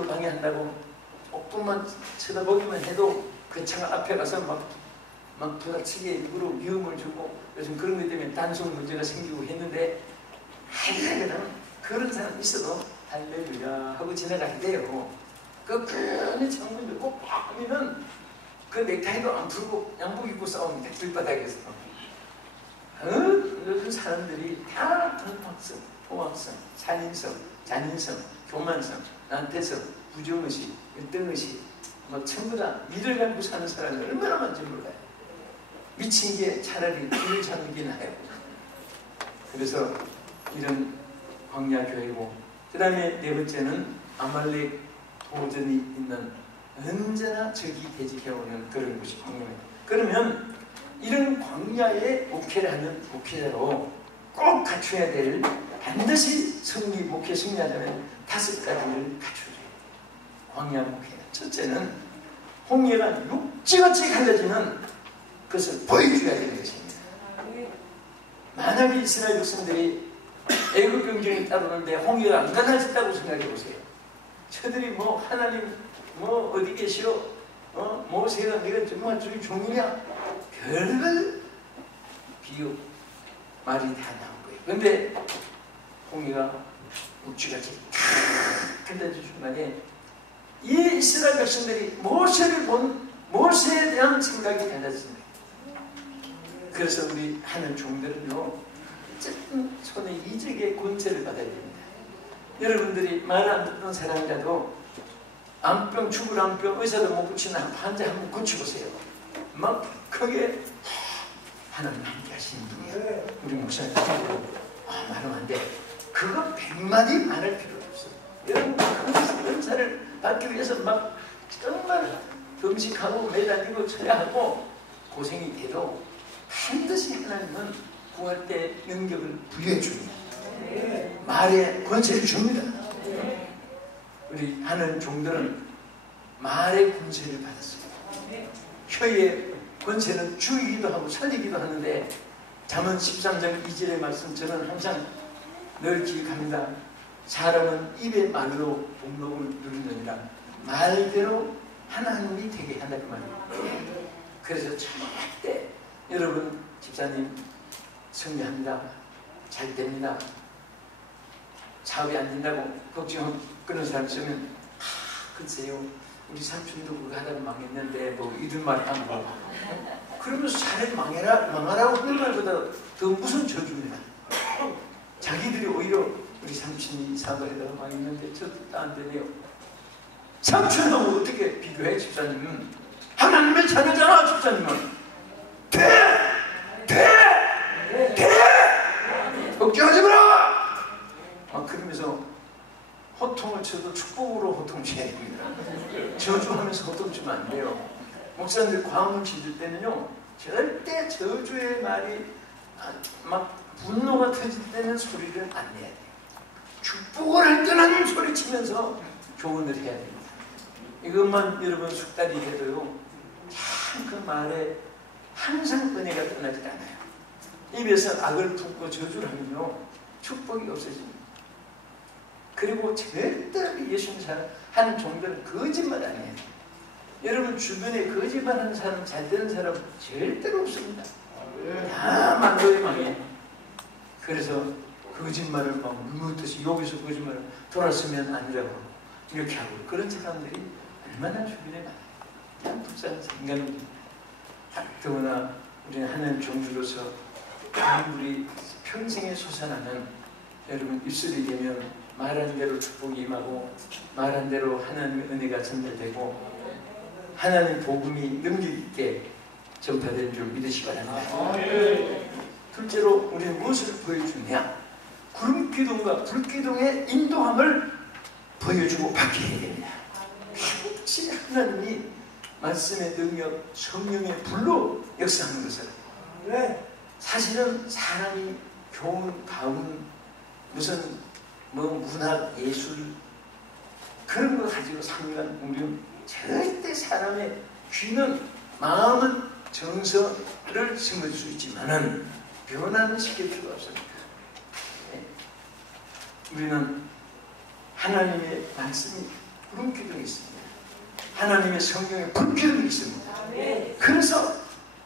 그 방해한다고 조금만 쳐다보기만 해도 그 차 앞에 가서 막 부닥치게 일부러 위험을 주고 요즘 그런 것 때문에 단속 문제가 생기고 했는데 하여간 그런 사람 있어도 할렐루야 하고 지나가게 돼요. 그 큰 창문 열고 팍 하면은 그 넥타이도 안 풀고 양복 입고 싸웁니다. 길바닥에서. 요즘 사람들이 다 통합성, 통합성, 잔인성, 교만성, 난태성, 부정의식, 열등의식 막 전부 다 이를 갖고 사는 사람이 얼마나 많은지 몰라요. 미친 게 차라리 길을 찾는 게 나아요. 그래서 이런 광야 교회고, 그 다음에 네 번째는 아말렉 도전이 있는 언제나 적이 대적해오는 그런 것이 광야입니다. 그러면 이런 광야에 목회를 하는 목회자로 꼭 갖춰야 될, 반드시 목회 승리하자면 5가지를 갖춰줘야 돼요. 광야 목회. 첫째는 홍해가 육지같이 갈라지는 것을 보여줘야 되는 것입니다. 만약에 이스라엘 백성들이 애국 경쟁이 따르는데 홍해가 안 갈라졌다고 생각해 보세요. 저들이 뭐 하나님 뭐 어디 계시오? 모세가 네가 정말 주의 종이냐? 별별 비유 말이 다 나온 거예요. 그런데 홍해가 육지같이 탁 갈라진 순간에 이 이스라엘 백성들이 모세를 본 모세에 대한 생각이 달라졌습니다. 그래서 우리 하는 종들은요, 어쨌든 손에 이적의 권세를 받아야 됩니다. 여러분들이 말 안 듣는 사람이라도 암병, 죽을 암병, 의사도 못 고치는 환자 한번 고쳐보세요. 막 크게 하나님 함께 하시는 분이에요. 우리 목사님 말하면 안 돼. 그거 100마디 말할 필요가 없어요. 여러분 그 은사를 받기 위해서 막 정말 금식하고 매달리고 쳐야 하고 고생이 돼도 반드시 하나님은 구할 때 능력을 부여해 줍니다. 말에 권세를 줍니다. 우리 하는 종들은 말의 권세를 받았어요. 혀의 권세는 죽이기도 하고 살리기도 하는데, 잠언 13장 2절의 말씀 저는 항상 늘 기억합니다. 사람은 입의 말로 복록을 누리느니라. 말대로 하나님이 되게 한다 그 말이에요. 그래서 절대 여러분 집사님 승리합니다, 잘 됩니다, 사업이 안 된다고 걱정 그런 사람 있으면 글쎄요 우리 삼촌도 그거 하다가 망했는데 뭐 이런 말 하고 그러면서 차라리 망하라고 하는 말보다 더 무슨 저주입니다. 자기들이 오히려 우리 삼촌이 사업을 하다가 망했는데 저도 안 되네요. 삼촌하고 어떻게 비교해? 집사님은 하나님의 자녀잖아. 집사님은 돼! 걱정하지 마라! 그러면서 호통을 쳐도 축복으로 호통 쳐야 됩니다. 저주하면서 호통 치면 안 돼요. 목사님들 과음을 치실 때는요, 절대 저주의 말이 막 분노가 터질 때는 소리를 안 내야 돼요. 축복을 할 때는 소리 치면서 교훈을 해야 됩니다. 이것만 여러분 숙달이 해도요, 참 그 말에 항상 은혜가 떠나지 않아요. 입에서 악을 품고 저주를 하면요, 축복이 없어집니다. 그리고 절대 예수님 하는 종들은 거짓말 안 해요. 여러분 주변에 거짓말하는 사람, 잘 되는 사람 절대로 없습니다. 다 만도에 망해. 그래서 거짓말을 막 물묻듯이 여기서 거짓말을 돌았으면 아니라고 이렇게 하고, 그런 사람들이 얼마나 주변에 많아요. 참 불쌍한 생각입니다. 더구나 우리는 하나님 종주로서 우리 평생에 솟아나는, 여러분 입술이 되면 말한 대로 축복이 임하고 말한 대로 하나님의 은혜가 전달되고 하나님 복음이 능력 있게 전파되는 줄 믿으시기 바랍니다. 둘째로 우리는 무엇을 보여주냐? 구름기둥과 불기둥의 인도함을 보여주고 받게 해야 됩니다. 반드시 하나님이 말씀의 능력, 성령의 불로 역사하는 것을. 사실은 사람이 교훈, 가훈, 무슨 문학, 예술 그런 거 가지고 상관 우리는 절대 사람의 귀는, 마음은 정서를 심을 수 있지만은 변화는 시킬 필요가 없습니다. 우리는 하나님의 말씀이 불기둥이 있습니다. 하나님의 성령의 불기둥이 있습니다. 그래서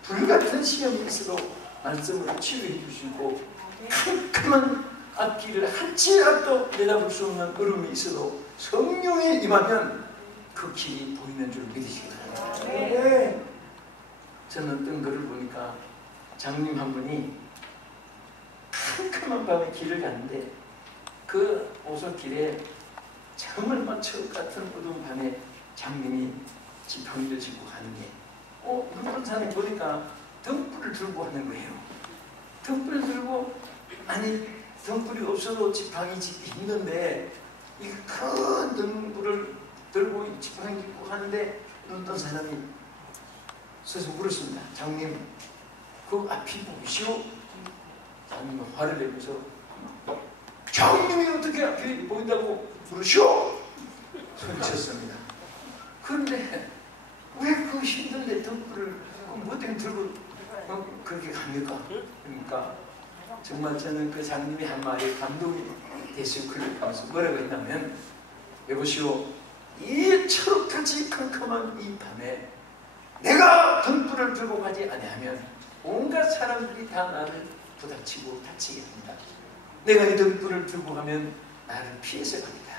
불같은 시험이 있어도 말씀으로 치유해 주시고 캄캄한 앞길을 한치라도 내다볼 수 없는 얼음이 있어도 성령이 임하면 그 길이 보이는 줄 믿으시기 바랍니다. 저는 어떤 글을 보니까 장님 한 분이 캄캄한 밤에 길을 가는데 그 오솔길에 정말 마처 같은 어두운 밤에 장님이 지팡이를 짚고 가는데 그런 사람이 보니까 등불을 들고 하는 거예요. 등불을 들고 아니 등불이 없어도 지팡이 짚기 힘든데 이 큰 등불을 들고 지팡이 짚고 하는데 어떤 사람이 서서 물었습니다. 장님 그 앞이 보이시오? 장님은 화를 내면서 장님이 어떻게 앞이 보인다고 물으시오? 소리쳤습니다. 그런데 왜 그 힘든데 등불을 뭐 때문에 들고 그렇게 갑니까? 그러니까 정말 저는 그 장님이 한 말에 감동이 됐어요. 그러면서 뭐라고 했냐면 여보시오 이 초록같이 캄캄한 이 밤에 내가 등불을 들고 가지 아니하면 온갖 사람들이 다 나를 부닥치고 다치게 합니다. 내가 이 등불을 들고 가면 나를 피해서 갑니다.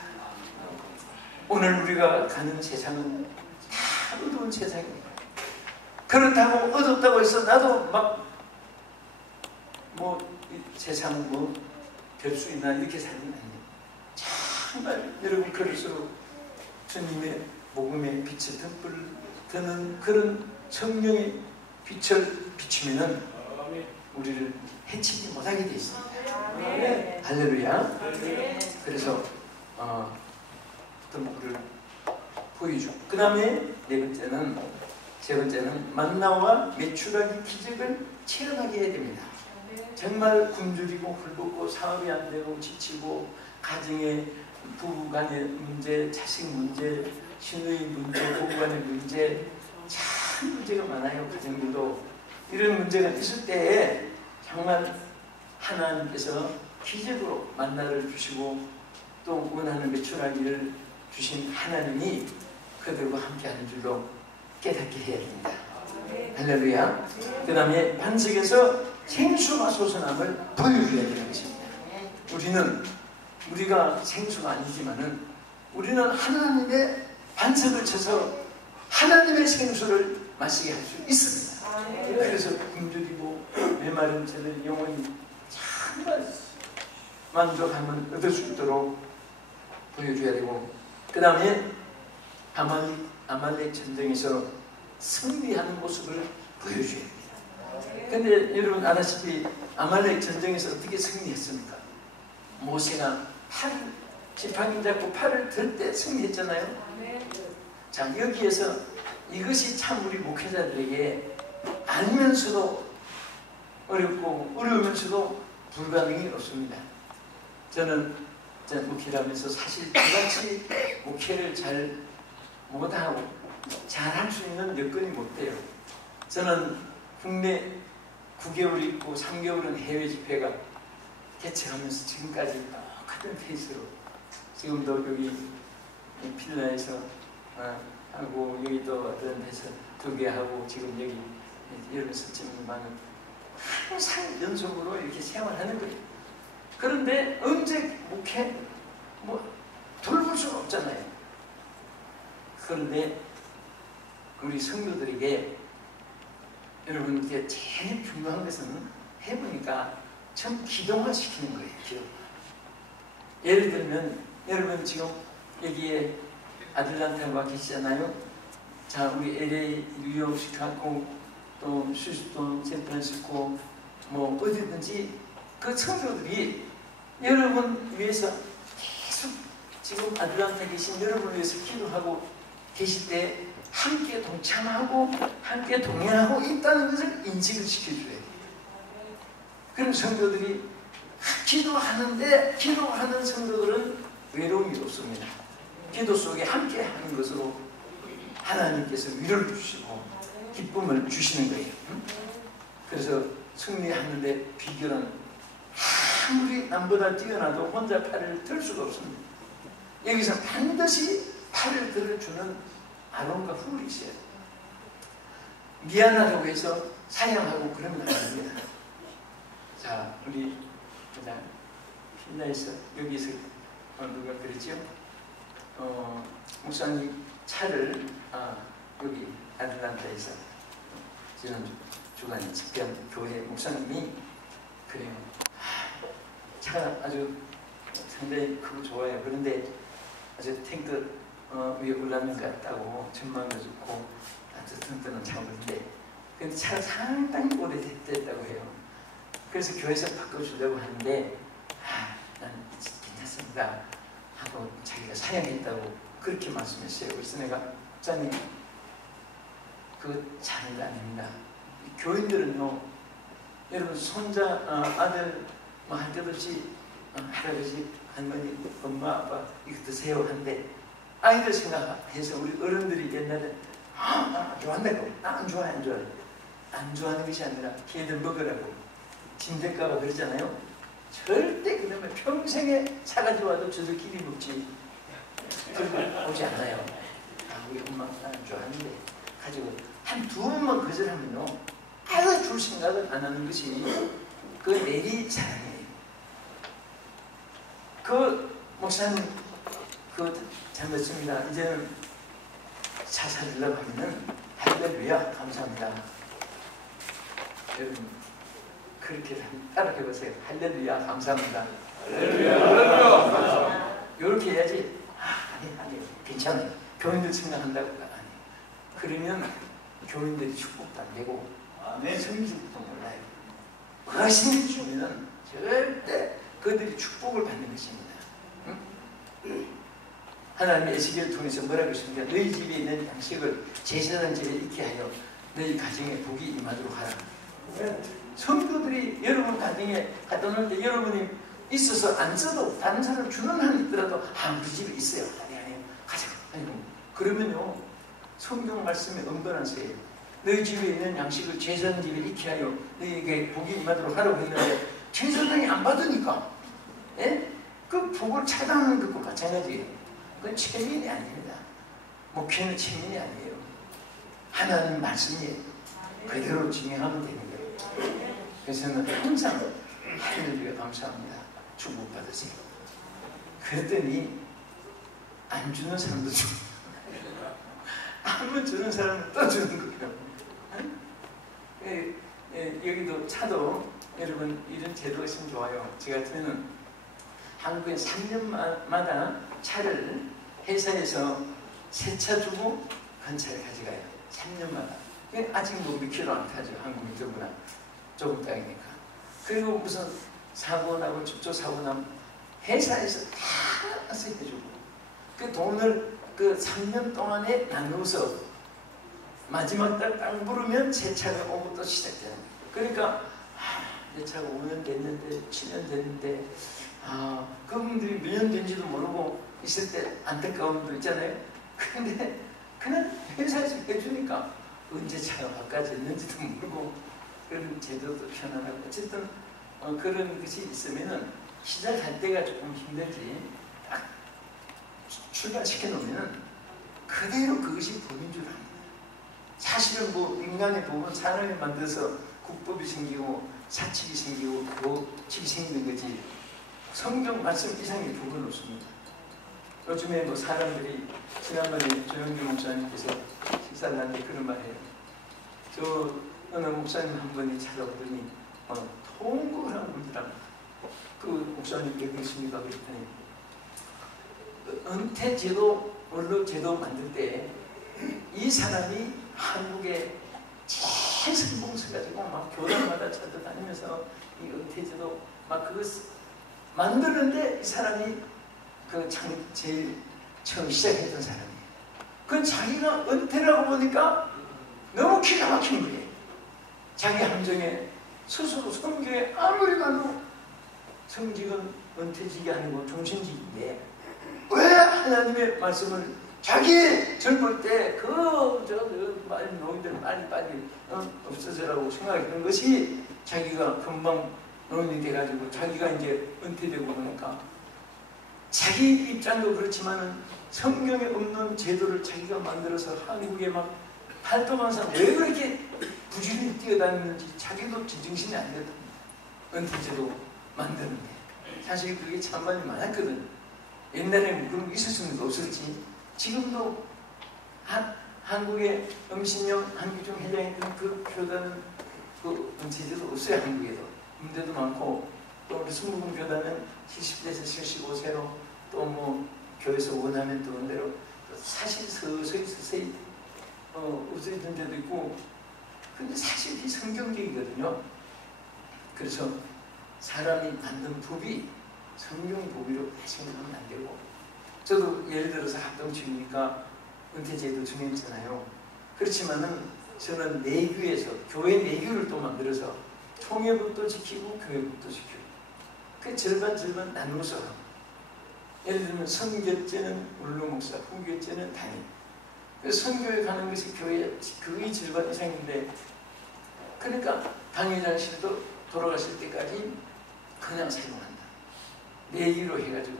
오늘 우리가 가는 세상은 다 어두운 세상입니다. 그렇다고 어둡다고 해서 나도 막 세상 별 수 있나 이렇게 살면 안 돼요. 정말 여러분 그럴수록 주님의 복음의 빛의 등불을 드는 그런 성령의 빛을 비추면은 우리를 해치지 못하게 되어 있습니다. 할렐루야. 그래서 등불을 보여주고 그 다음에 세 번째는 만나와 메추라기 기적을 체험하게 해야 됩니다. 정말 굶주리고 hul벗고 사업이 안 되고 지치고 가정의 부부간의 문제, 자식 문제, 신의 문제, 부부간의 문제 참 문제가 많아요. 가정들도 이런 문제가 있을 때에 정말 하나님께서 기적으로 만나를 주시고 또 원하는 메추라기를 주신 하나님이 그들과 함께하는 줄로 깨닫게 해야 됩니다. 할렐루야. 그 다음에 반석에서 생수가 솟아남을 보여줘야 되는 것입니다. 우리가 생수가 아니지만은 우리는 하나님의 반석을 쳐서 하나님의 생수를 마시게 할 수 있습니다. 그래서 굶주리고 메마른 자들 영혼이 정말 만족함을 얻을 수 있도록 보여줘야 되고 그 다음에 아말렉 전쟁에서 승리하는 모습을 보여줘야 됩니다. 근데 여러분 아다시피 아말렉 전쟁에서 어떻게 승리했습니까? 모세가 지팡이 잡고 팔을 들 때 승리했잖아요. 자, 여기에서 이것이 참 우리 목회자들에게 알면서도 어렵고 어려우면서도 불가능이 없습니다. 저는 목회를 하면서 사실 저같이 목회를 잘 못하고 잘할 수 있는 여건이 못 돼요. 저는 국내 9개월 있고 3개월은 해외 집회가 개최하면서 지금까지 똑같은 페이스로 지금도 여기 필라에서 하고 여기 또 어떤 데서 2개 하고 지금 여기 이러면서 지금 항상 연속으로 이렇게 생활하는 거예요. 그런데 언제 목회 돌볼 수가 없잖아요. 그런데 우리 성도들에게 여러분 이게 제일 중요한 것은 해보니까 참 기동화 시키는 거예요. 기동화. 예를 들면 여러분 지금 여기에 아틀란타가 계시잖아요. 자, 우리 LA, 뉴욕, 시카고, 또 휴스턴, 샌프란시스코 어디든지 그 성도들이 여러분 위해서 계속 지금 아틀란타에 계신 여러분을 위해서 기도하고 계실 때 함께 동참하고 함께 동행하고 있다는 것을 인식을 시켜줘야 돼요. 그럼 성도들이 기도하는데 기도하는 성도들은 외로움이 없습니다. 기도 속에 함께 하는 것으로 하나님께서 위로를 주시고 기쁨을 주시는 거예요. 그래서 승리하는데 비결은 아무리 남보다 뛰어나도 혼자 팔을 들 수가 없습니다. 여기서 반드시 팔을 들어주는 아론과 훌이 있어요. 미안하다고 해서 사양하고 그러면 안 됩니다. 자, 우리 그냥 핀나에서 여기서 누가 그랬죠? 목사님 차를 여기 아틀란타에서 지난 주간에 집회한 교회 목사님이 그래요. 차가 아주 상당히 크고 좋아요. 그런데 아주 탱크 위에 올라가는 것 같다고 전망도 좋고 아주 튼튼한 차인데 근데 차가 상당히 오래됐다고 해요. 그래서 교회에서 바꿔주려고 하는데 난 괜찮습니다 하고 자기가 사양했다고 그렇게 말씀했어요. 그래서 내가 목사님 그 차는 아닙니다. 교인들은요 여러분 손자 아들 뭐 할 것 없이 할아버지 할머니 엄마 아빠 이거 드세요 한데 아이들 생각해서 우리 어른들이 옛날에 좋아한다고 안 좋아해 안 좋아하는 것이 아니라 걔들 먹으라고 진대가가 그러잖아요. 절대 그러면 평생에 사가지고 와도 저들끼리 먹지 들고 오지 않아요. 우리 엄마 안 좋아하는데 가지고 한 두 번만 거절하면요 아예 줄 생각을 안 하는 것이 그 내리 사랑이에요. 그 목사님 잘못습니다. 이제는 차 사주려고 하면은 할렐루야 감사합니다. 여러분 그렇게 따라해보세요. 할렐루야 감사합니다. 할렐루야 이렇게 해야지. 아니 괜찮아요. 교인들 생각한다고 아니. 그러면 교인들이 축복도 안 되고 성질도 몰라요. 그것이 주면은 절대 그들이 축복을 받는 것입니다. 응? 하나님의 에스겔을 통해서 뭐라고 했습니까? 너희 집에 있는 양식을 제사장 집에 있게 하여 너희 가정에 복이 임하도록 하라. 성도들이 여러분 가정에 갖다 놓을 때 여러분이 있어서 안 써도 다른 사람 주는 한 있더라도 우리 집에 있어요. 아니 가자. 그러면요 성경 말씀에 엄번하세요. 너희 집에 있는 양식을 제사장 집에 있게 하여 너희에게 복이 임하도록 하라고 했는데 제사장이 안 받으니까 그 복을 차단하는 것과 마찬가지예요. 그건 체면이 아닙니다. 목회는 체면이 아니에요. 하나님 말씀이 그대로 진행하면 되는 거예요. 그래서 저는 항상 하늘에 감사합니다. 축복받으세요. 그랬더니 안 주는 사람도 주고 한번 주는 사람은 또 주는 거예요. 여기도 차도 여러분 이런 제도가 있으면 좋아요. 제가 들으면 한국에 3년마다 차를 회사에서 새 차 주고 한 차를 가져가요. 3년마다. 아직 뭐 몇 킬로 안 타죠. 한국이 더구나 조금 땅이니까. 그리고 무슨 사고 나고 집조 사고 나면 회사에서 다 해주고 그 돈을 그 3년 동안에 나누어서 마지막 달 딱 부르면 새 차가 오고 또 시작되는 거예요. 그러니까 내 차가 5년 됐는데 7년 됐는데 그분들이 몇 년 된지도 모르고 있을 때 안타까운 분들 있잖아요. 근데 그냥 회사에서 해주니까 언제 차가 바꿔졌는지도 모르고 그런 제도도 편안하고 어쨌든 그런 것이 있으면은 시작할 때가 조금 힘들지 딱 출발시켜 놓으면 그대로 그것이 법인 줄 압니다. 사실은 뭐 인간의 법은 사람이 만들어서 국법이 생기고 사칙이 생기고 법칙이 생기는 거지 성경 말씀 이상의 법은 없습니다. 요즘에 뭐 사람들이 지난번에 조영규 목사님께서 식사를 하는데 그런 말 해요. 저 어느 목사님 한 분이 찾아오더니 통곡을 하는 분이랑 그 목사님 여기 있습니까? 그랬더니 은퇴제도 원로제도 만들 때 이 사람이 한국에 제일 성공서 가지고 막 교단마다 찾아다니면서 이 은퇴제도 막 그거 만드는데 이 사람이 제일 처음 시작했던 사람이에요. 그건 자기가 은퇴라고 보니까 너무 기가 막힌 거예요. 자기 함정에 스스로 성경에 아무리 봐도 성직은 은퇴직이 아니고 종신직인데 왜 하나님의 말씀을 자기 젊을 때 노인들 빨리 없어져라고 생각했던 것이 자기가 금방 노인이 돼가지고 자기가 이제 은퇴되고 보니까 자기 입장도 그렇지만은 성경에 없는 제도를 자기가 만들어서 한국에 막 활동하면서 왜 그렇게 부지런히 뛰어다니는지 자기도 제정신이 아니거든. 은퇴제도 만드는데 사실 그게 찬반이 많았거든. 옛날에는 그런 게 있었으면 없었지. 지금도 한국의 음신영 한기종 회장이던 그 교단은 그 은퇴제도 없어요. 한국에도 문제도 많고, 또 우리 순복음 교단은 70대에서 75세로 또 뭐 교회에서 원하면 또 원대로 사실 서서히 없어지는 데도 있고. 근데 사실 이 성경적이거든요. 그래서 사람이 만든 법이 성경 법으로 생각하면 안 되고, 저도 예를 들어서 합동치유니까 은퇴제도 정했잖아요. 그렇지만은 저는 내규에서 교회 내규를 또 만들어서 총회법도 지키고 교회법도 지키고, 그 절반 나누어서 예를 들면 선교제는 울루 목사, 후교제는 담임. 그래서 선교에 가는 것이 교회 거의 절반 이상인데, 그러니까 당회장실도 돌아가실 때까지 그냥 사용한다. 내기로 해가지고.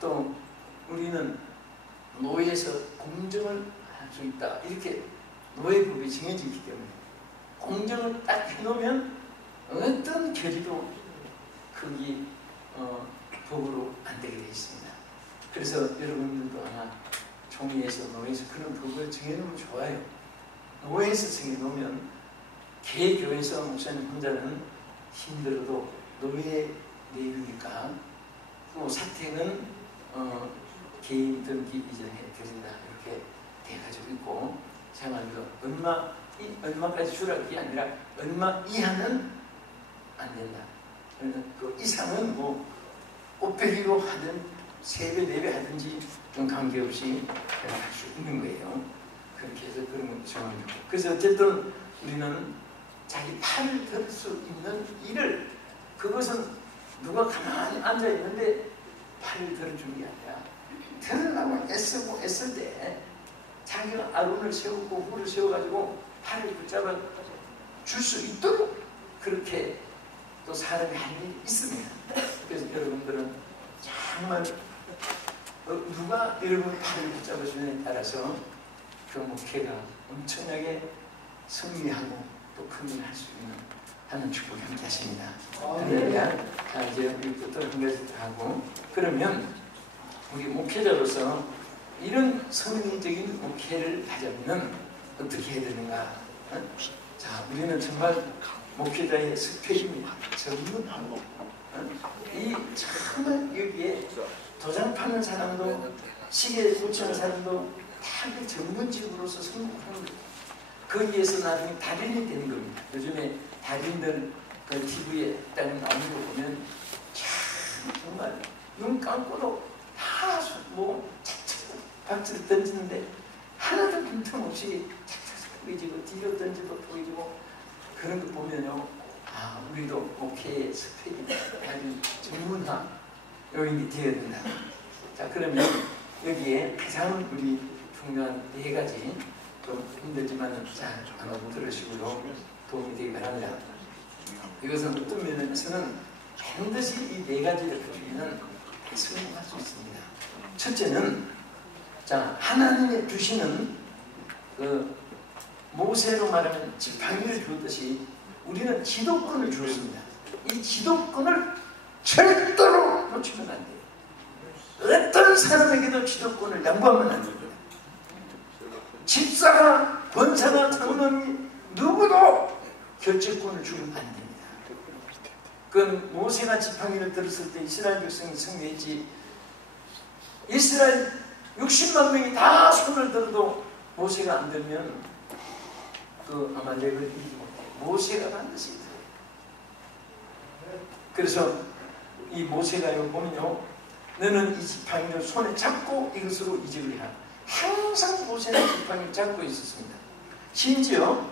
또 우리는 노예에서 공정을 할 수 있다. 이렇게 노예법이 정해져 있기 때문에 공정을 딱 해놓으면 어떤 결의도 거기 법으로 안 되게 되어 있습니다. 그래서 여러분들도 아마 총회에서 노예에서 그런 법을 정해놓으면 좋아요. 노예에서 정해놓으면 개교에서 목사님 혼자는 힘들어도 노예 내유니까, 또 사택은 개인 등기 이전해 드린다 이렇게 돼가지고 있고, 생활비도 얼마까지 주라는 아니라 얼마 이하는 안 된다. 그 이상은 뭐 꽃배기로 하든 3배, 4배 하든지 좀 관계없이 할 수 있는 거예요. 그렇게 해서 그런 걸 정합니다. 그래서 어쨌든 우리는 자기 팔을 들 수 있는 일을, 그것은 누가 가만히 앉아있는데 팔을 들어주는 게 아니라 들으려고 애쓰고 애쓸 때 자기가 아론을 세우고 후를 세워가지고 팔을 붙잡아 줄 수 있도록 그렇게 또 사람이 할 일이 있습니다. 그래서 여러분들은 정말 누가 여러분 팔을 붙잡아주느냐에 따라서 그 목회가 엄청나게 승리하고 또 큰 일을 할 수 있는 하는 축복이 함께 하십니다. 할렐루야. 자, 이제 우리부터 한 가지 하고, 그러면 우리 목회자로서 이런 성리적인 목회를 하려면 어떻게 해야 되는가? 자, 우리는 정말 목회자의 스펙입니다. 전문하고, 이 정말 여기에 도장 파는 사람도 시계 붙이는 사람도 다 그 전문직으로서 성공하는 거예요. 거기에서 나중에 달인이 되는 겁니다. 요즘에 달인들 그 TV에 딱 나오는 거 보면 참 정말 눈 감고도 다 뭐 착착 박수를 던지는데 하나도 빈틈없이 착착 보이지고 뒤로 던지고 보이지고, 그런 거 보면요, 아, 우리도 목회의 스펙이 아주 전문화 요인이 되어야 된다. 자, 그러면 여기에 가장 우리 중요한 4가지, 좀 힘들지만 잘 한번 들으시고요, 도움이 되기 바랍니다. 이것은 어떤 면에서는 반드시 이 4가지를 가지면 성공할 수 있습니다. 첫째는, 자, 하나님이 주시는 그 모세로 말하면 지팡이를 주었듯이 우리는 지도권을 주었습니다. 이 지도권을 절대로 놓치면 안 돼요. 어떤 사람에게도 지도권을 양보하면 안 됩니다. 집사가, 권사가, 장로님이 누구도 결정권을 주면 안 됩니다. 그건 모세가 지팡이를 들었을 때 이스라엘 백성이 승리했지, 이스라엘 60만 명이 다 손을 들어도 모세가 안 들면 그 아말렉을 이기지 못해요. 모세가 반드시 들어요. 그래서 이 모세가 여기 보면요, 너는 이 지팡이를 손에 잡고 이것으로 이적을 해라. 항상 모세는 지팡이를 잡고 있었습니다. 심지어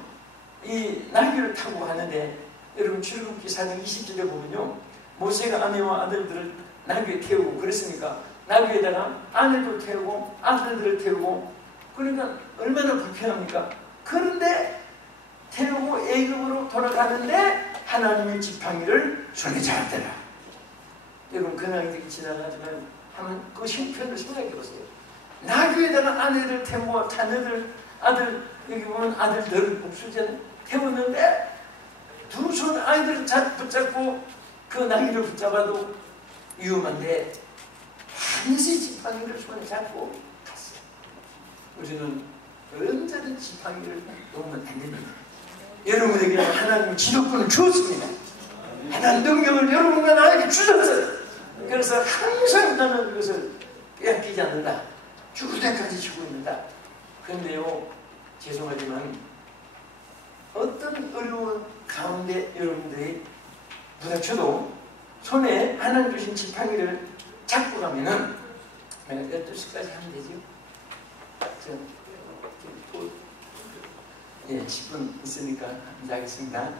이 나귀를 타고 가는데, 여러분 출애굽기 4장 20절에 보면요, 모세가 아내와 아들들을 나귀에 태우고 그랬으니까 나귀에다가 아내도 태우고 아들들을 태우고, 그러니까 얼마나 불편합니까? 그런데 태우고 애굽으로 돌아가는데 하나님의 지팡이를 손에 잡았더라. 여러분 그냥 이렇게 지나가지만 하면 그 형편을 생각해 보세요. 나귀에다가 아내를 태우고 자녀들 아들 여기 보면 아들들 옥수전 태웠는데 두 손 아이들을 붙잡고 그 나귀를 붙잡아도 위험한데 반드시 지팡이를 손에 잡고 갔어요. 우리는 언제든 지팡이를 놓으면 안 됩니다. 여러분에게 하나님 지도권을 주었습니다. 하나님 능력을 여러분과 나에게 주셨어요. 그래서 항상 나는 그것을 빼앗기지 않는다. 죽을 때까지 지고 있는다. 그런데요, 죄송하지만 어떤 어려운 가운데 여러분들이 부닥쳐도 손에 하나님 주신 지팡이를 잡고 가면은 내가 12시까지 하면 되죠? 예, 10분 있으니까 하겠습니다.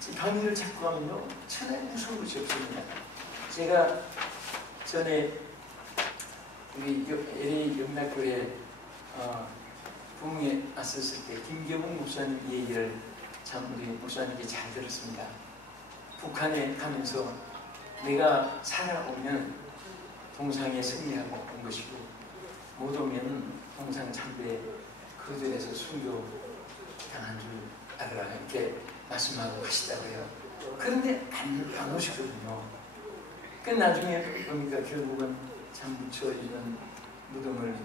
지팡이를 잡고 가면요, 천하에 무서운 것이 없습니다. 제가 전에 우리 LA 영락교회 부흥에 왔었을 때 김경훈 목사님 얘기를 참 우리 목사님께 잘 들었습니다. 북한에 가면서 내가 살아오면 동상에 승리하고 온 것이고 못 오면 동상 참배에 거절해서 순교 당한 줄 알아라 이렇게 말씀하고 가시다고요. 그런데 안 오시거든요. 그 나중에 보니까 결국은 참 묻혀있는 무덤을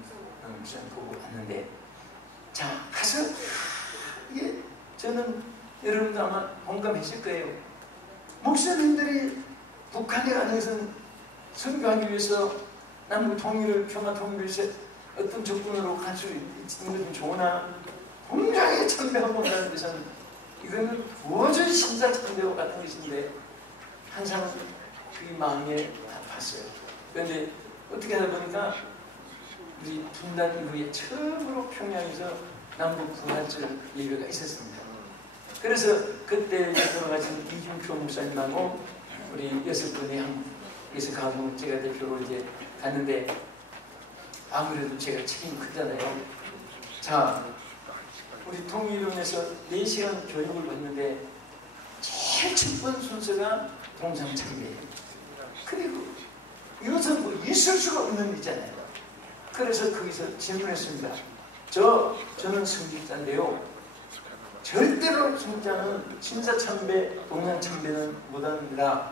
보고 왔는데, 자 가서 이게 저는 여러분도 아마 공감했을 거예요. 목사님들이 북한에 가서 선교하기 위해서 남북 통일을 평화 통일을 위해서 어떤 조건으로 갈 수 있는 것은 좋으나 공장에 참배하고 온다는 것은 이거는 도저히 신사참배와 같은 것인데 항상 그 마음에 아팠어요. 그런데 어떻게 하다 보니까 우리 분단 이후에 처음으로 평양에서 남북 부활절 예배가 있었습니다. 그래서 그때 돌아가신 이준표 목사님하고 우리 6분이 한국에서 가고 제가 대표로 이제 갔는데 아무래도 제가 책임이 크잖아요. 자, 우리 통일원에서 4시간 교육을 받는데 제일 첫 번째 순서가 동상참배예요. 그리고 이것은 뭐 있을 수가 없는 일이잖아요. 그래서 거기서 질문했습니다. 저는 성직자인데요. 절대로 성자는 신사참배, 동상참배는 못합니다.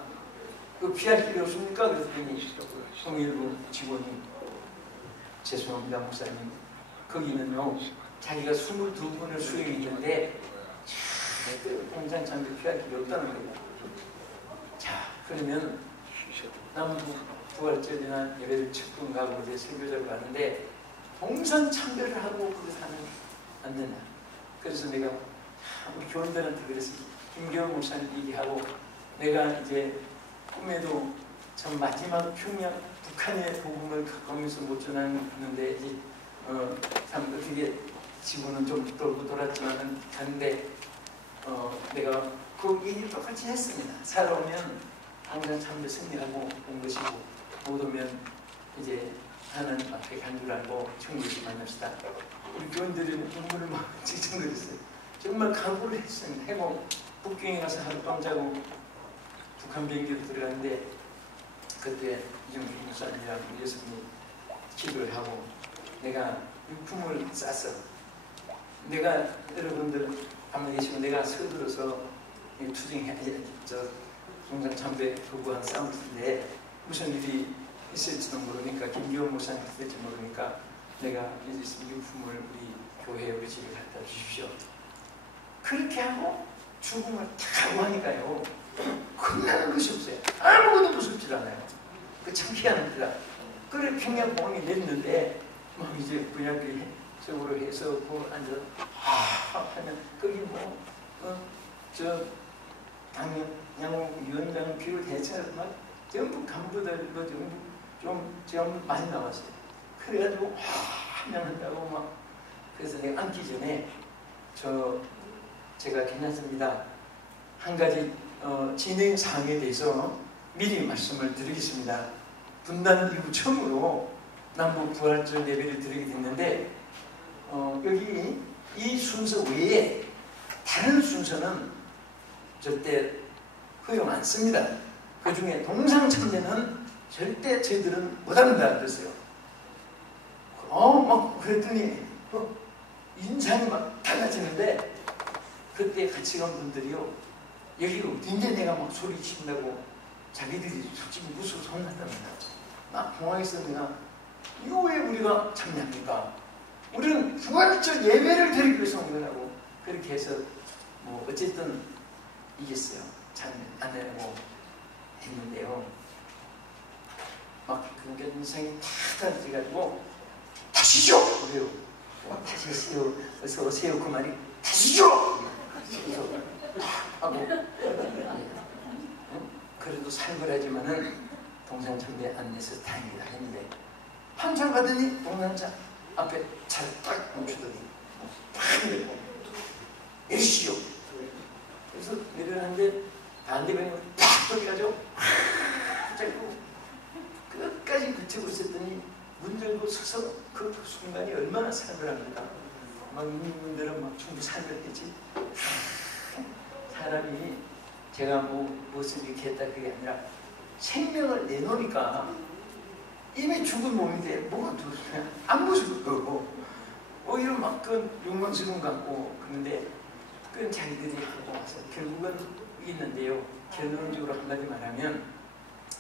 그 피할 길이 없습니까? 그랬더니 통일부 직원이 죄송합니다 목사님, 거기는요 자기가 22분을 수행했는데 동상참배 피할 길이 없다는 거예요. 자, 그러면 남북 부활절이나 예배를 측분 가고 이제 설교자를 가는데 동상참배를 하고 그렇게 하면 안 된다. 그래서 내가 우리 교인들한테 그래서 김경훈 목사님 얘기하고 내가 이제 꿈에도 참 마지막 평양 북한의 복음을 가까우면서 못 전하는데 참 어떻게 지구는 좀 돌고 돌았지만은 갔는데 내가 그 얘기 똑같이 했습니다. 살아오면 항상 참배 승리하고 온 것이고 못 오면 이제 하나님 앞에 간 줄 알고 천국에서 만납시다. 우리 교인들은 눈물을 막 찔찔거렸어요. 정말 각오를 했습니다. 해고 북경에 가서 하룻밤 자고 북한 비행기로 들어갔는데 그때 이정필 목사님이랑 우리 여성이 기도를 하고 내가 유품을 쌌어. 내가 여러분들 한번 계시면 내가 서둘러서 투쟁해 동상참배 거부한 싸움인데 무슨 일이 있을지도 모르니까 김기원 목사님 될지 모르니까 내가 유품을 우리 교회에 우리 집에 갖다 주십시오. 그렇게 하고 죽음을 다 하니까요 겁나는 것이 없어요. 아무것도 무섭지 않아요. 그 참 희한한 거라. 그래 평양공항에 냈는데 막 이제 분야기 적으로 해서 그 앉아 하면 거기 양호 위원장 비롯해서 막 전부 간부들 좀 많이 나왔어요. 그래가지고 하면 한다고 막 그래서 내가 앉기 전에 제가 괜찮습니다. 한 가지 진행 사항에 대해서 미리 말씀을 드리겠습니다. 분단 이후 처음으로 남북 부활절 예배를 드리게 됐는데 여기 이 순서 외에 다른 순서는 절대 허용 않습니다. 그 중에 동상참배는 절대 저희들은 못한다 그랬어요. 막 그랬더니 인상이 막 달라지는데, 그때 같이 간 분들이요, 여기가 어딘데 내가 막 소리친다고 자기들이 솔직히 무서워서 혼났답니다. 막 공항에서 내가 이거 왜 우리가 참여합니까? 우리는 부활절 예배를 드리기 위해서 온 거라고 그렇게 해서 뭐 어쨌든 이겼어요. 참여 안 하려고 했는데요. 막 그런 인상이 다 달라져가지고 다시죠! 그래요. 다시 하세요. 어서 오세요. 그 말이 다시죠! 그래서 하고 그래도 살벌하지만은 동산참배 안내서 다행이다 했는데, 한참 가더니 동산차 앞에 차를 딱 멈추더니 내리시오. 그래서 내려가는데 반대방향으로 팍 돌아가죠. 짧고 끝까지 붙이고 있었더니 문 열고 서서 그 순간이 얼마나 살벌합니까? 막 이민들은 막 충분히 살벌했지. 사람이 제가 무엇을 이렇게 했다 그게 아니라 생명을 내놓으니까 이미 죽은 몸인데 뭐가 그냥 안 무서울 거고 오히려 막 그 용망스러움 같고 그런데 그건 자기들이 하고 와서 결국은 있는데요. 결론적으로 한마디 말하면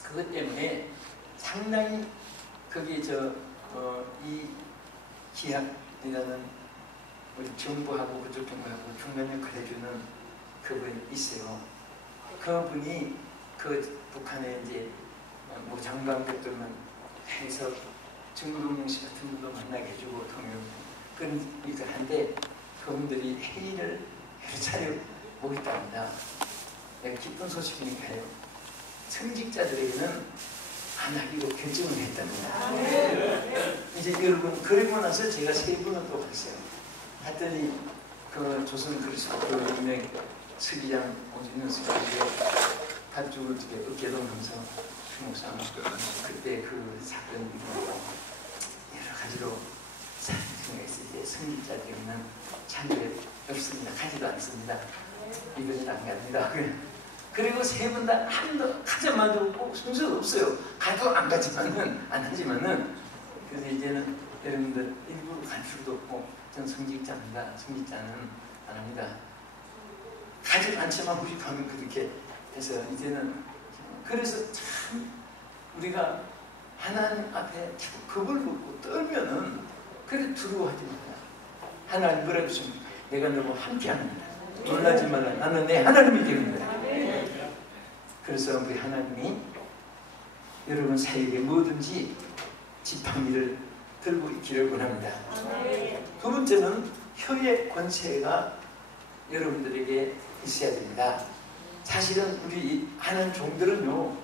그것 때문에 상당히 거기 이 기합이라는 우리 정부하고 그쪽 정부하고 중간 역할을 해주는 그분이 있어요. 그분이 그 북한에 이제 뭐 장관급들만 해서 정동영 씨 같은 분도 만나게 해주고 통역 그런 일을 하는데 그분들이 회의를 여러 차례 모였다 합니다. 내가 기쁜 소식이니까요. 성직자들에게는 안 하기로 결정을 했답니다. 이제 여러분 그러고 나서 제가 세 분은 또 갔어요. 갔더니 그 조선 그리스도 유명 서기장 오준현 스님의 밧줄을 어깨동하면서 주목상 그때 그 사건이 여러 가지로 생각했을 때 성직자들에게는 참여에 없습니다. 가지도 않습니다. 이것은 안 갑니다. 그리고 세 분 다 한도 가자마자 없고 순서가 없어요. 가도 안 가지만은 안 하지만은 그래서 이제는 여러분들 일부러 갈 필요도 없고 전 성직자입니다. 성직자는 안 합니다. 가지 않지만 우리 가면 그렇게 해서 이제는 그래서 참 우리가 하나님 앞에 자꾸 겁을 먹고 떨면은 그래 두려워하지 마라. 하나님 뭐라고 했습니까? 내가 너무 함께합니다. 놀라지 말라. 나는 내 하나님이 되는다. 그래서 우리 하나님이 여러분 사이에 뭐든지 지팡이를 들고 있기를 원합니다. 두 번째는 혀의 권세가 여러분들에게 있어야 됩니다. 사실은 우리 하나님 종들은요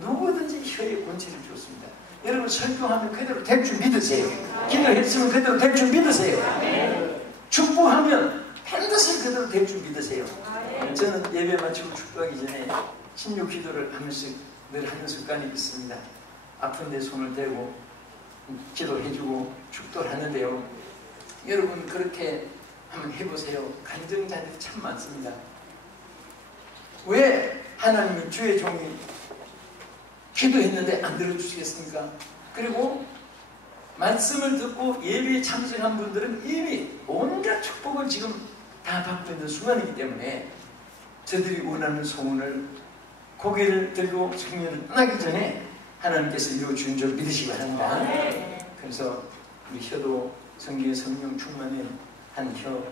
누구든지 혀의 권세를 줬습니다. 여러분 설교하면 그대로 될 줄 믿으세요. 기도했으면 그대로 될 줄 믿으세요. 축복하면 반드시 그대로 될 줄 믿으세요. 저는 예배 마치고 축복하기 전에 신유 기도를 하면서 늘 하는 습관이 있습니다. 아픈 데 손을 대고 기도해주고 축도를 하는데요. 여러분 그렇게 한번 해보세요. 간증자들이 참 많습니다. 왜 하나님이 주의 종이 기도했는데 안 들어주시겠습니까? 그리고 말씀을 듣고 예배에 참석한 분들은 이미 온갖 축복을 지금 다 받고 있는 순간이기 때문에 저들이 원하는 소원을 고개를 들고 성령을 떠나기 전에 하나님께서 이루어주는 줄 믿으시기 바랍니다. 그래서 우리 혀도 성경의 성령 충만의 한 혀,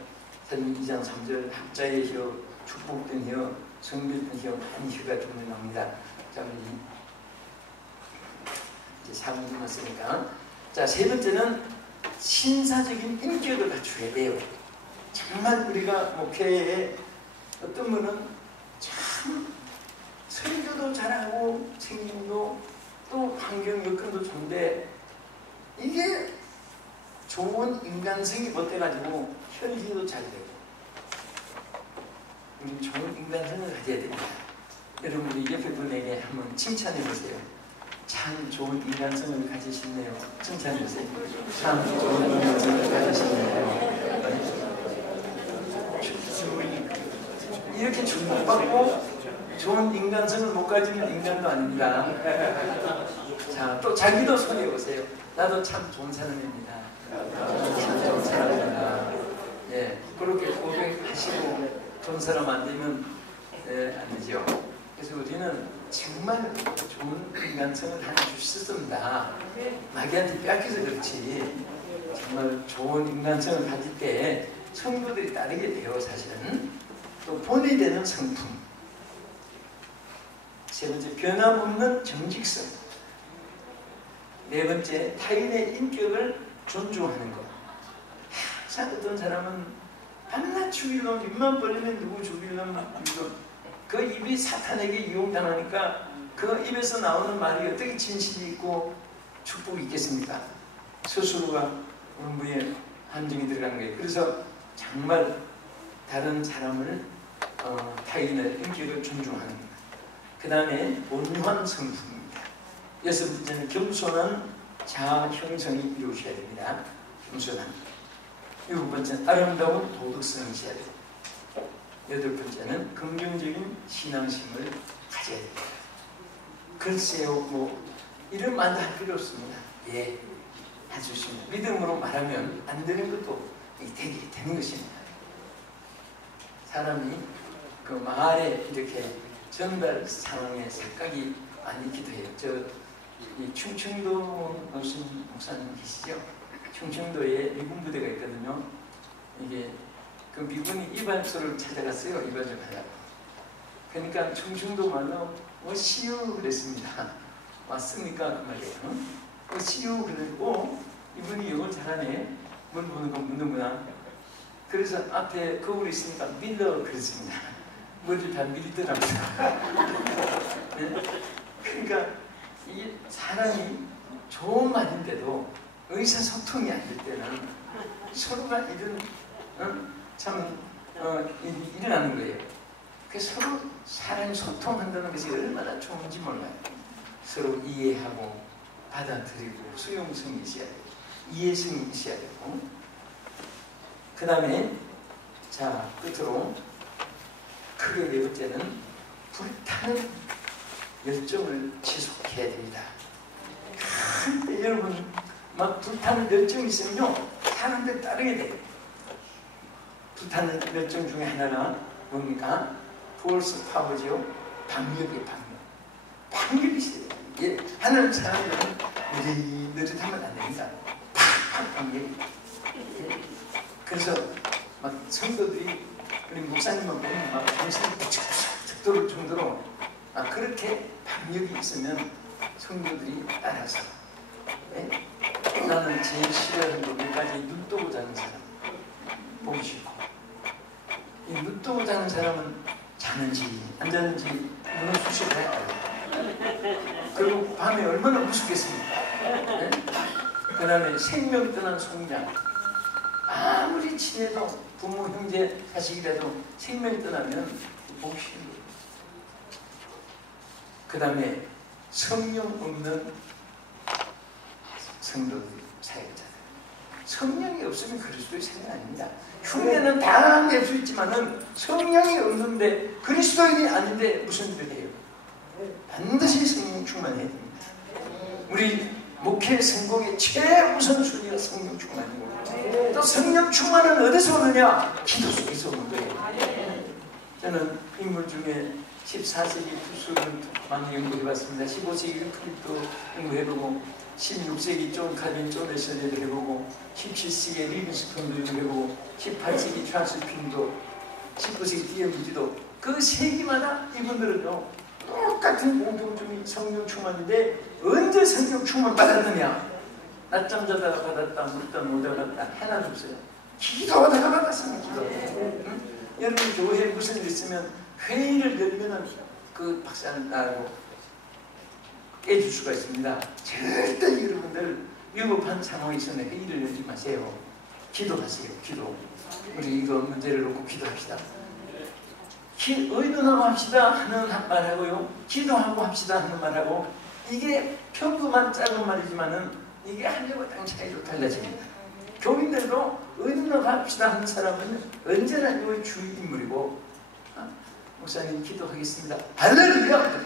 사도행 2장 3절 학자의 혀, 축복된 혀, 성별된 혀, 한 혀가 중요합니다. 자, 우리 이제 4분 남았으니까. 자, 세 번째는 신사적인 인격을 갖추어야 돼요. 정말 우리가 목회에 어떤 분은 참 설교도 잘하고 생김도 또 환경 여건도 좋은데 이게 좋은 인간성이 못돼가지고 혈기도 잘 되고 우리 좋은 인간성을 가져야 됩니다. 여러분 우리 옆에 분에게 한번 칭찬해 보세요. 참 좋은 인간성을 가지시네요. 칭찬해 보세요. 참 좋은 인간성을 가지시네요. 이렇게 주목받고 좋은 인간성을 못 가진 인간도 아닙니다. 자, 또 자기도 소개해보세요. 나도 참 좋은 사람입니다. 참 좋은 사람입니다. 예, 그렇게 고백하시고 좋은 사람 안 되면 안 되죠. 그래서 우리는 정말 좋은 인간성을 하나 주셨습니다. 마귀한테 뺏겨서 그렇지. 정말 좋은 인간성을 가질 때 성도들이 따르게 돼요. 사실은 또 본이 되는 성품. 세 번째, 변함없는 정직성. 네 번째, 타인의 인격을 존중하는 것. 항상 어떤 사람은 밤낮 죽이려면 입만 벌리면 누구 죽이려면 그 입이 사탄에게 이용당하니까 그 입에서 나오는 말이 어떻게 진실이 있고 축복이 있겠습니까? 스스로가 문부에 함정이 들어간 거예요. 그래서 정말 다른 사람을 타인의 인격을 존중하는 것. 그 다음에 온유한 성품입니다. 여섯 번째는 겸손한 자아 형성이 이루어져야 됩니다. 겸손한. 일곱 번째는 아름다운 도덕성이 있어야 됩니다. 여덟 번째는 긍정적인 신앙심을 가져야 됩니다. 글쎄요, 뭐 이런 말도 할 필요 없습니다. 예, 해주시면 믿음으로 말하면 안 되는 것도 되게 되는 것입니다. 사람이 그 말에 이렇게 전달 상황에 생각이 많이 있기도 해요. 이 충청도 무슨 목사님 계시죠? 충청도에 미군 부대가 있거든요. 이게 그 미군이 이발소를 찾아갔어요. 이발 좀 하려고. 그러니까 충청도 말로 시우 그랬습니다. 왔습니까? 그 말이에요. 시우 그러고 이분이 영어 잘하네. 뭘 보는 건 묻는구나. 그래서 앞에 거울이 있으니까 밀러 그랬습니다. 머리를 다 밀더라고요. 네? 그러니까 이게 사람이 좋은 말인데도 의사소통이 안 될 때는 서로가 이런 일어나는 거예요. 그래서 서로 사람이 소통한다는 것이 얼마나 좋은지 몰라요. 서로 이해하고 받아들이고 수용성이 있어야 되고 이해성이 있어야 되고. 그 다음에 자 끝으로 크게 네 번째는 불타는 열정을 지속해야 됩니다. 근데 여러분 막 불타는 열정이 있으면요 사람들 따르게 돼요. 불타는 열정 중에 하나가 뭡니까? force power죠. 박력이 박력이 있어요. 예, 하나님 사람들은 느릿느릿하면 안 됩니다. 팍팍 박력이. 예. 그래서 막 성도들이 우리 목사님만 보면 막 정신이 부쩍부쩍 돌을 정도로 그렇게 박력이 있으면 성도들이 따라서. 예? 나는 제일 싫어하는 거 몇 가지. 눈 뜨고 자는 사람 보기 싫고, 이 눈 뜨고 자는 사람은 자는지 안 자는지 눈을 수시해야 돼요. 그리고 밤에 얼마나 무섭겠습니까? 예? 그 다음에 생명 떠난 송장. 아무리 친해도 부모, 형제, 자식이라도 생명 떠나면 보기 싫은 거예요. 그 다음에 성령 없는 성도들, 사역자들. 성령이 없으면 그리스도의 사역이 아닙니다. 흉내는 다 낼 수 있지만은 성령이 없는데 그리스도인이 아닌데 무슨 일을 해요? 반드시 성령 충만해야 됩니다. 우리 목회 성공의 최우선순위가 성령 충만이고, 또 성령 충만은 어디서 오느냐? 기도 속에서 오는 거예요. 저는 인물 중에 14세기 투수를 많이 연구해봤습니다. 15세기 윌프리도 연구해보고, 16세기 존 칼빈, 존 웨슬리도 해보고, 17세기 리빙스톤도 해보고, 18세기 찰스 핀도, 19세기 디엠지도, 그 세기마다 이분들은요 똑같은 공통점이 성령 충만인데 언제 성령 충만 받았느냐? 낮잠 자다가 받았다, 묻다 못 받았다, 하나도 없어요. 기도하다가 받았습니다. 기도. 응? 여러분 교회에 무슨 일 있으면 회의를 열면은 그 박사는 나라고 깨줄 수가 있습니다. 절대 여러분들 위급한 상황이 있으면 회의를 열지 마세요. 기도하세요. 기도. 우리 이거 문제를 놓고 기도합시다. 의논하고 합시다 하는 말하고요, 기도하고 합시다 하는 말하고, 이게 평범한 짧은 말이지만은 이게 하늘과 땅 차이로 달라집니다. 교인들도 의논하고 합시다 하는 사람은 언제나 이 주의 인물이고, 목사님 기도하겠습니다. 할렐루야!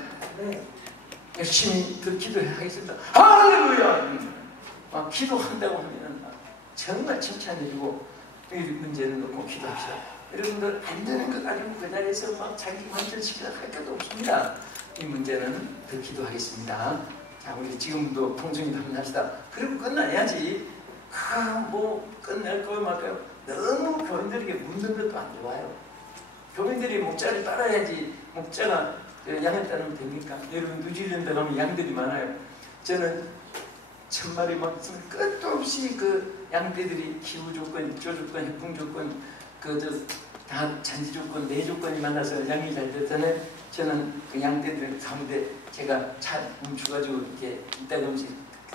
열심히 더 기도하겠습니다. 할렐루야! 막 기도한다고 하면 정말 칭찬해주고 이 문제는 놓고 기도합시다. 여러분들 안 되는 거 가지고 그 자리에서 막 자기 관절시켜 할 것도 없습니다. 이 문제는 더 기도하겠습니다. 자, 우리 지금도 통성기도 한번 합시다. 그리고 끝나야지. 뭐 끝날 거 말까요? 너무 교인들에게 묻는 것도 안 좋아요. 교인들이 목자를 따라야지 목자가 양을 따르면 됩니까? 여러분 뉴질랜드 가면 양들이 많아요. 저는 1000마리 막 끝도 없이 그 양떼들이 기후 조건, 입조 조건, 해풍 조건, 다 잔지 조건, 내 조건이 만나서 양이 잘 됐잖아요. 저는 그 양떼들 가운데 제가 차 멈춰가지고 이렇게 이따 음식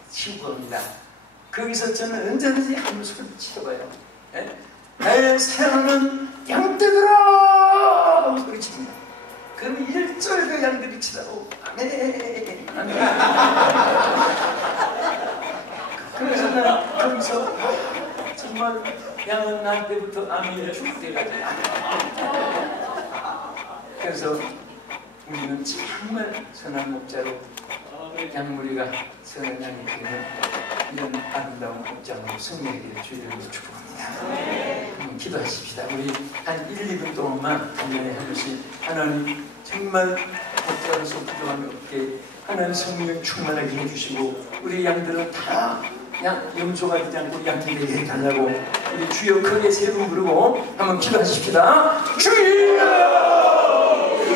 치우고 갑니다. 거기서 저는 언제든지 한번 소리 치워봐요. 나의 사랑하는 양떼들아! 하고 소리칩니다. 그럼 1절 그 양들이 치다고 아멘! 아멘! 그래서 난 거기서 정말 양은 날 때부터 아멘이 죽을 때까지 그래서 우리는 정말 선한 목자로 양무리가 선한 양이 되는 이런 아름다운 목장으로 승리하기를 주의를 축복합니다. 기도하십시다. 우리 한 1, 2분 동안만 간단히 한 번씩 하나님 정말 목자로서 기도하며 없게 하나님 성령 충만하게 해주시고 우리 양들은 다 염소가 되지 않고 양이 되게 해달라고 우리 주여 크게 세 번 부르고 한번 기도하십시다. 주여!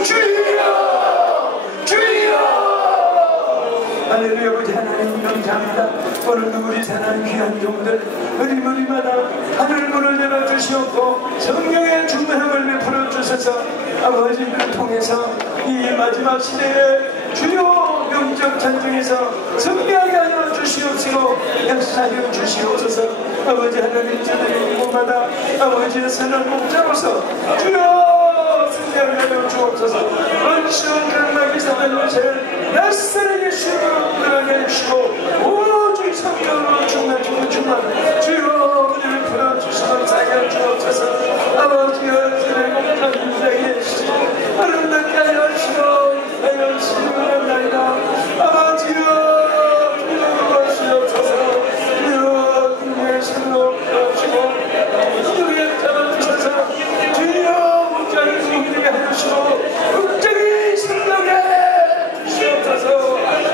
주여! 주여! 할렐루야. 아버지 하나님 감사합니다. 오늘도 우리 사랑 귀한 종들 우리마다 하늘 문을 열어주시옵고 성령의 충만함을 베풀어 주셔서 아버지를 통해서 이 마지막 시대에 주요 영적 전쟁에서 승리하게 하여 주시옵시고 역사하여 주시옵소서. 아버지 하나님 저들의 이곳마다 아버지의 선한 목자로서 주여 승리하게 하여 주옵소서. 원수한 강마기 사는 죄를 낯설게 주시고 불안해 해주시고 오직 성령으로 충만 주여 우리를 풀어주시고 사여 주옵소서. 아버지여 저의 목자 인생에 아름답게 하여 주시고 하여 주시옵나이다. 아버지여 주옵소서. 주여 주의 손으로 풀어주시고 주의 잡아주셔서 주여 목자를 성리게 해주시고 목자를 성령에 주시옵소서.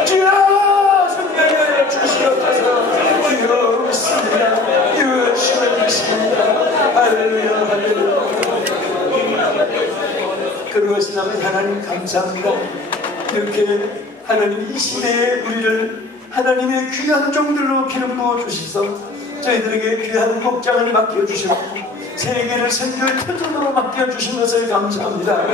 주여 성령에 주시옵소서. 주여 믿습니다. 주여 주여 믿습니다. 할렐루야 할렐루야. 그러신 아버지 하나님 감사합니다. 이렇게 하나님 이 시대에 우리를 하나님의 귀한 종들로 기름 부어 주셔서 저희들에게 귀한 목장을 맡겨주시고 세계를 선교의 터전으로 맡겨주신 것을 감사합니다.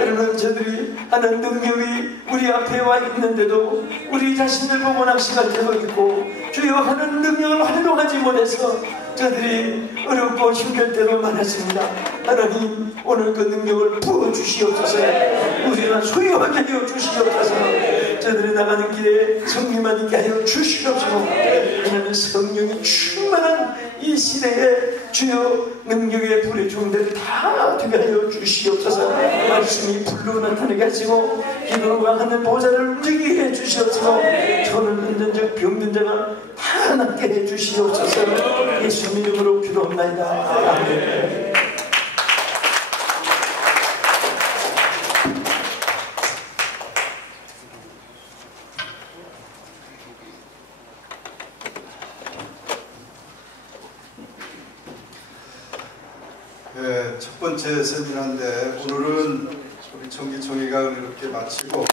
여러분 저들이 하는 능력이 우리 앞에 와 있는데도 우리 자신을 보고 낚시가 되고 있고 주여 하는 능력을 활용하지 못해서 저들이 어렵고 힘들 때도 많았습니다. 하나님 오늘 그 능력을 부어주시옵소서. 우리가 소유하게 하여 주시옵소서. 저들이 나가는 길에 성령만 있게 하여 주시옵소서. 하나님 성령이 충만한 이 시대에 주여 능력의 불의 종들이 다 되게 하여 주시옵소서. 말씀이 불로 나타나게 하시고 기도가 하는 보좌를 움직이게 해주시옵소서. 손을 흔든 자 병든 자가 다 낫게 해주시옵소서. 예수 이름으로 기도합나이다. 아멘. 첫 번째 세미나인데 오늘은 우리 정기총회가 이렇게 마치고